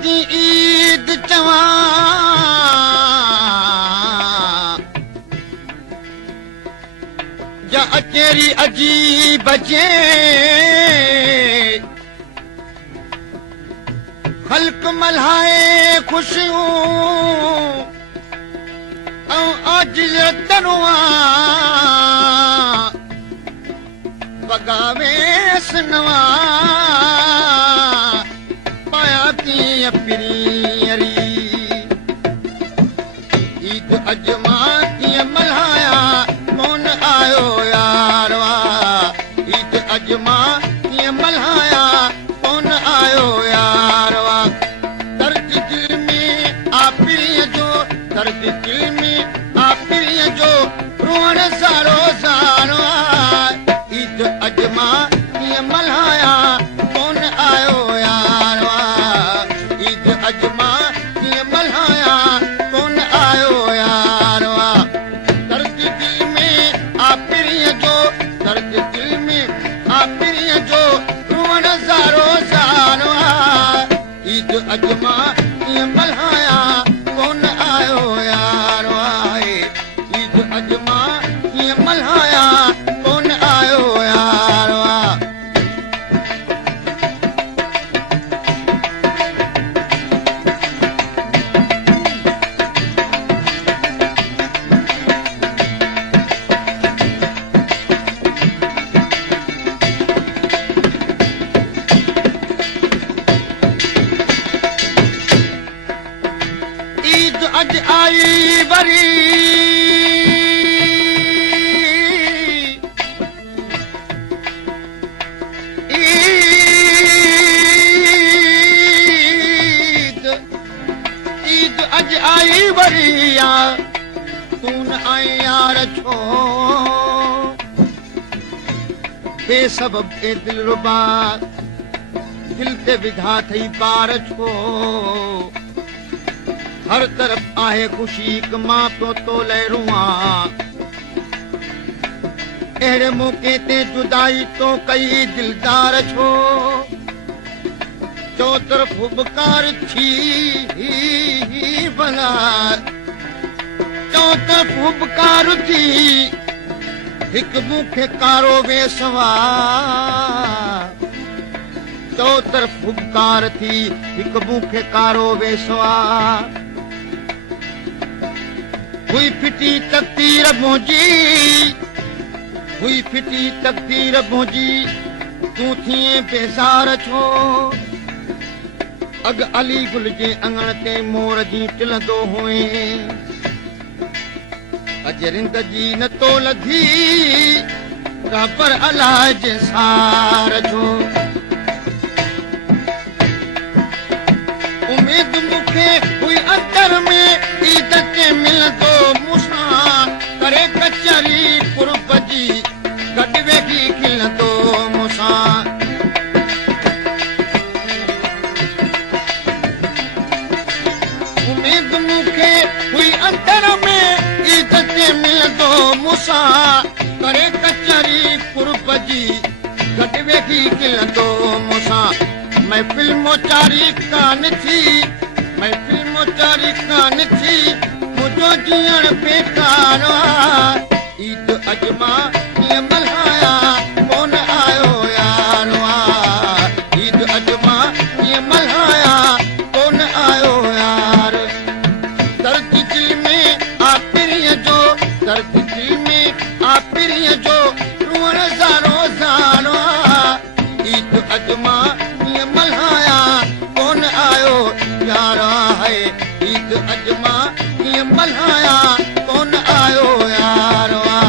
ती ईद चवां जा अचेरी अजीब अचे खल्क मल्हाए खुशियूं ऐं आजिज़ तनुआ वगावेस नवा पाया तीअं पिरीअरी ईद अॼु मां कीअं मल्हाया कोन आयो यारवा ईद अॼु मां कीअं मल्हाया कोन आयो यारवा दर्द दिल में आपिरीअ जो दर्द दिल में आपिरीअ जो रोअण सारो सारो ईद अॼु मां कीअं मल्हाया कोन आयो यारवा ईद अॼु मां कीअं मल्हाया कोन आयो यारवा दर्द दिल में आपिरीअ जो दर्द दिल में आपिरीअ जो रोअण सारो सारो ईद अॼु मां कीअं मल्हाया कोन आयो यारवा ईद अॼु मां कीअं मल्हाया कोन आयो यारवा ईद अॼु आई वरी ईद अॼु आई वरी तूं न आई यार छो बेसबब ए दिल रुबा दिल ते विधा थई पार छो हर तरफ़ आहे ख़ुशी हिकु मां पियो तो लहरूं अहिड़े मौक़े ते जुदाई तो कई दिलदार छो चो तरफ़ बुकार थी भला चो तरफ़ बुकार थी हिकु मूंखे कारो वेसवा चो तरफ़ बुकार थी हिकु मूंखे कारो वेसवा हुई फिटी तकदीर मुंहिंजी हुई फिटी तकदीर मुंहिंजी तूं थिए बेज़ार छो अॻ अली गुल जे अङण ते मोर जी टिलंदो हुए अॼु रिंद जी न तो लधी पर अलाह जे सार छो उमेद मूंखे हुई अंदर में ईद ते मिलंदो मूंसां करे कचहरी कुर्ब जी गॾु वेही खिलंदो मूंसां उमेद मूंखे हुई अंदर में ईद ते मिलंदो मूंसां करे कचहरी कुर्ब जी गॾु वेही खिलंदो मूंसां महफ़िल मोचारी कान थी महफ़िल मोचारी कान थी मुंहिंजो जीअण बेकार ईद अॼु मां कीअं मल्हाया कोन आयो यारवा ईद अॼु मां कीअं मल्हाया कोन आयो यार दर्द दिल में आपिरीअ जो दर्द दिल में आपिरीअ जो रोअण सारो सारो ईद अॼु मां कीअं मल्हाया कोन आयो यारा है ईद अॼु मां कीअं मल्हाया कोन आयो यारवा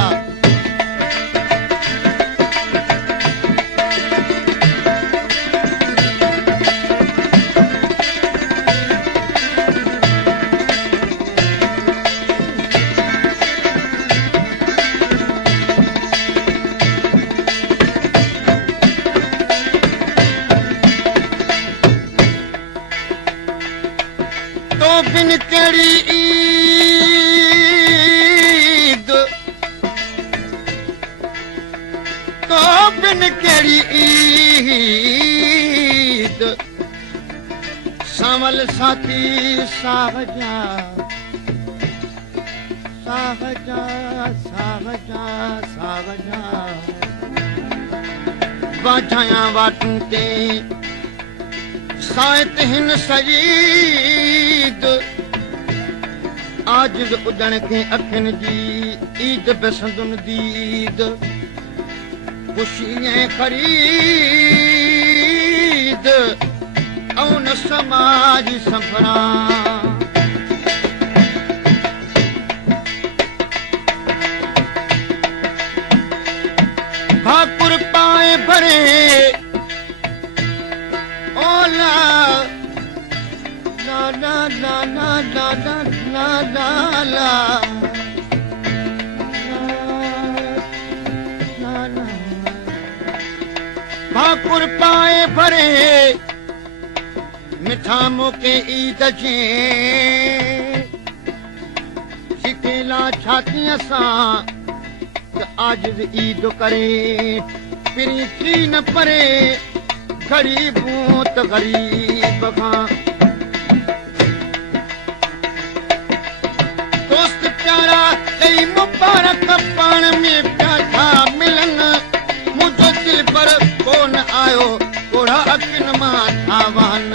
तो बिन कहिड़ी ईद तो बिन कहिड़ी ईद सांवल लाल साथी साहजा साहजा साहजा साहजा बाझाया वाटूं ते सायत हिन सईद आजिज़ उॾण खे अखियुनि जी ईद बेसंदुनि दीद ख़ुशी ऐं ख़रीद ऐं न समाज संभरा भाकुर पाए भरे ओला ला ला ला ला ला ला ला ला ला भाकुर पाए भरे मिठा मोके ईद जे शिकेला छातीअ सां आजिज़ ईद करे पिरी थी न परे गरीबूं त गरीब खां दोस्त प्यारा ॾेई मुबारक पाण में पिया था मिलनि मुंहिंजो दिल पर कोन आयो कोड़ा अखियुनि मां थावान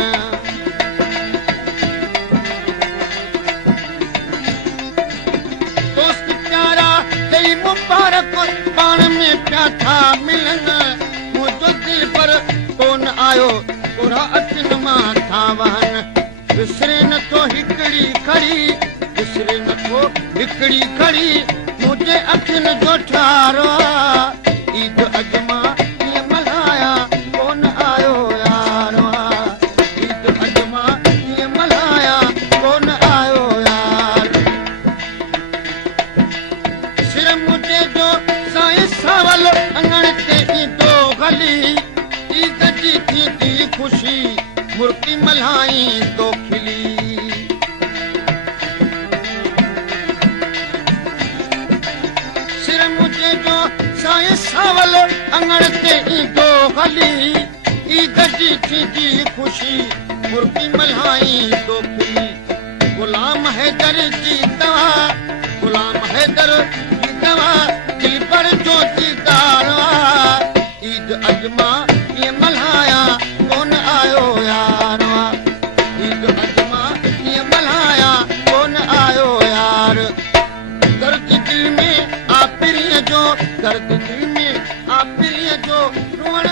दोस्त प्यारा ॾेई मुबारक पाण में पिया था मिलनि मुंहिंजो दिल पर कोन आयो कोड़ा अखियुनि मां थावान विसरे नथो हिकिड़ी खड़ी विसरे नथो हिकिड़ी खड़ी मुंहिंजे अखियुनि जो ठारो ईद अॼु मां कीअं मल्हाया कोन आयो यार ईद अॼु मां कीअं मल्हाया कोन आयो यार सिर मुंहिंजे जो साईं सावल अङण ते ईंदो हली ईद जी थींदी ख़ुशी मुर्की मल्हाई तो खिली सिर मुंहिंजे जो साईं सावल अङण ते ईंदो हली ईद जी थींदी ख़ुशी मुर्की मल्हाई तो खिली गुलाम हैदर जी दवा गुलाम हैदर जी दवा दिल पर जो दीदार ईद अॼु मां कीअं मल्हाया कोन आयो यार ईद अॼु मां कीअं मल्हाया कोन आयो यार दर्द दिल में आपिरीअ जो दर्द दिल में आपिरीअ जो रोअण